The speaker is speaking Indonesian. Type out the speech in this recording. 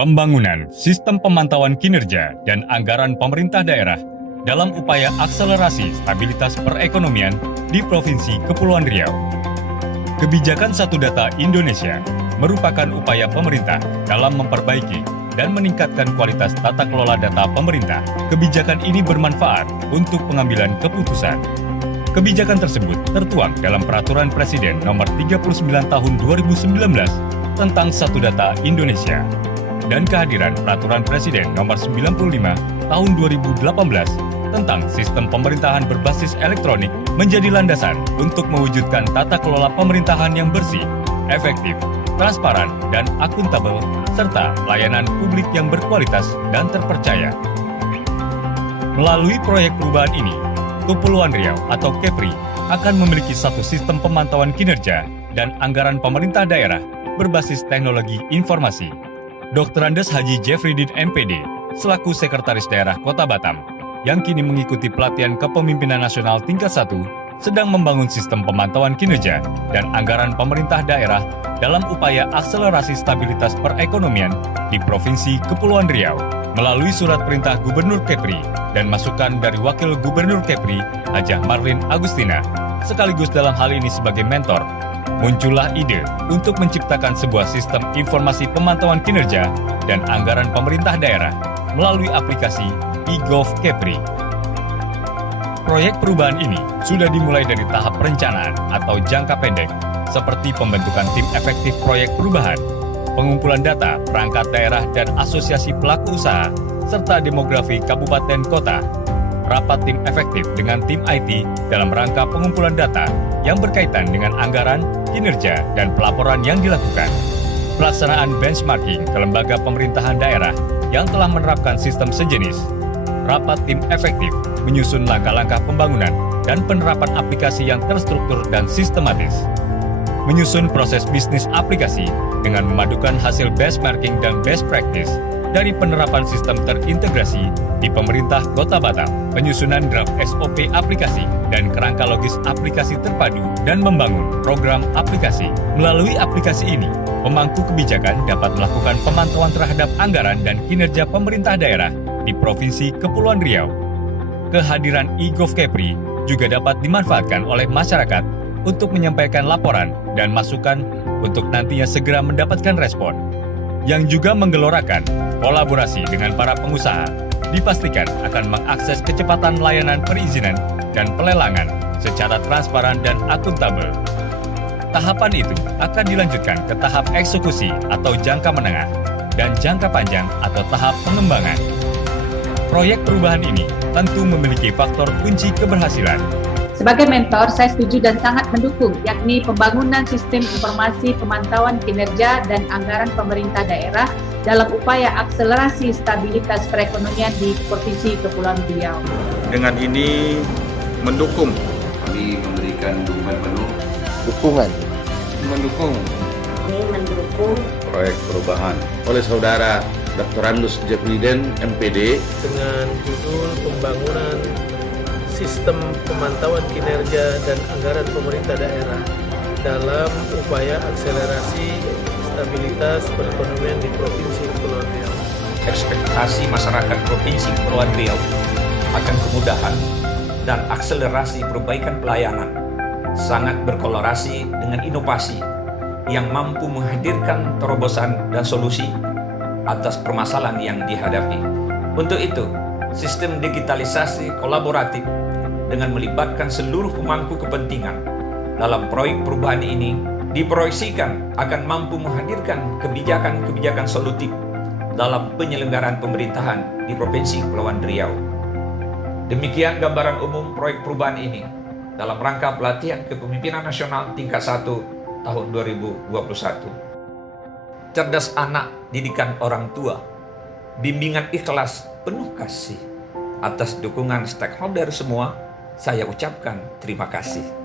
Pembangunan sistem pemantauan kinerja dan anggaran pemerintah daerah dalam upaya akselerasi stabilitas perekonomian di Provinsi Kepulauan Riau. Kebijakan Satu Data Indonesia merupakan upaya pemerintah dalam memperbaiki dan meningkatkan kualitas tata kelola data pemerintah. Kebijakan ini bermanfaat untuk pengambilan keputusan. Kebijakan tersebut tertuang dalam Peraturan Presiden Nomor 39 Tahun 2019 tentang Satu Data Indonesia dan kehadiran Peraturan Presiden Nomor 95 Tahun 2018 tentang Sistem Pemerintahan Berbasis Elektronik menjadi landasan untuk mewujudkan tata kelola pemerintahan yang bersih, efektif, transparan, dan akuntabel, serta layanan publik yang berkualitas dan terpercaya. Melalui proyek perubahan ini, Kepulauan Riau atau Kepri akan memiliki satu sistem pemantauan kinerja dan anggaran pemerintah daerah berbasis teknologi informasi. Dr. Andes Haji Jeffrydin MPD, selaku Sekretaris Daerah Kota Batam, yang kini mengikuti pelatihan kepemimpinan nasional tingkat 1, sedang membangun sistem pemantauan kinerja dan anggaran pemerintah daerah dalam upaya akselerasi stabilitas perekonomian di Provinsi Kepulauan Riau. Melalui surat perintah Gubernur Kepri dan masukan dari Wakil Gubernur Kepri, Hajah Marlin Agustina, sekaligus dalam hal ini sebagai mentor, muncullah ide untuk menciptakan sebuah sistem informasi pemantauan kinerja dan anggaran pemerintah daerah melalui aplikasi e-Gov Kepri. Proyek perubahan ini sudah dimulai dari tahap perencanaan atau jangka pendek, seperti pembentukan tim efektif proyek perubahan, pengumpulan data perangkat daerah dan asosiasi pelaku usaha, serta demografi kabupaten kota, rapat tim efektif dengan tim IT dalam rangka pengumpulan data yang berkaitan dengan anggaran, kinerja, dan pelaporan yang dilakukan. Pelaksanaan benchmarking ke lembaga pemerintahan daerah yang telah menerapkan sistem sejenis. Rapat tim efektif menyusun langkah-langkah pembangunan dan penerapan aplikasi yang terstruktur dan sistematis. Menyusun proses bisnis aplikasi dengan memadukan hasil benchmarking dan best practice dari penerapan sistem terintegrasi di pemerintah Kota Batam, penyusunan draft SOP aplikasi dan kerangka logis aplikasi terpadu, dan membangun program aplikasi. Melalui aplikasi ini, pemangku kebijakan dapat melakukan pemantauan terhadap anggaran dan kinerja pemerintah daerah di Provinsi Kepulauan Riau. Kehadiran e-Gov Kepri juga dapat dimanfaatkan oleh masyarakat untuk menyampaikan laporan dan masukan untuk nantinya segera mendapatkan respon, yang juga menggelorakan kolaborasi dengan para pengusaha, dipastikan akan mengakses kecepatan layanan perizinan dan pelelangan secara transparan dan akuntabel. Tahapan itu akan dilanjutkan ke tahap eksekusi atau jangka menengah dan jangka panjang atau tahap pengembangan. Proyek perubahan ini tentu memiliki faktor kunci keberhasilan. Sebagai mentor, saya setuju dan sangat mendukung, yakni pembangunan sistem informasi pemantauan kinerja dan anggaran pemerintah daerah dalam upaya akselerasi stabilitas perekonomian di Provinsi Kepulauan Riau. Dengan ini mendukung. Kami memberikan dukungan penuh. Mendukung Proyek perubahan oleh Saudara Dr. Andes Jeffrydin MPD dengan judul Pembangunan Sistem Pemantauan Kinerja dan Anggaran Pemerintah Daerah dalam upaya akselerasi stabilitas perekonomian di Provinsi Kepulauan Riau. Ekspektasi masyarakat Provinsi Kepulauan Riau akan kemudahan dan akselerasi perbaikan pelayanan sangat berkolaborasi dengan inovasi yang mampu menghadirkan terobosan dan solusi atas permasalahan yang dihadapi. Untuk itu, sistem digitalisasi kolaboratif dengan melibatkan seluruh pemangku kepentingan dalam proyek perubahan ini diproyeksikan akan mampu menghadirkan kebijakan-kebijakan solutif dalam penyelenggaraan pemerintahan di Provinsi Kepulauan Riau. Demikian gambaran umum proyek perubahan ini dalam rangka pelatihan kepemimpinan nasional tingkat 1 tahun 2021. Cerdas anak, didikan orang tua, bimbingan ikhlas, penuh kasih. Atas dukungan stakeholder semua, saya ucapkan terima kasih.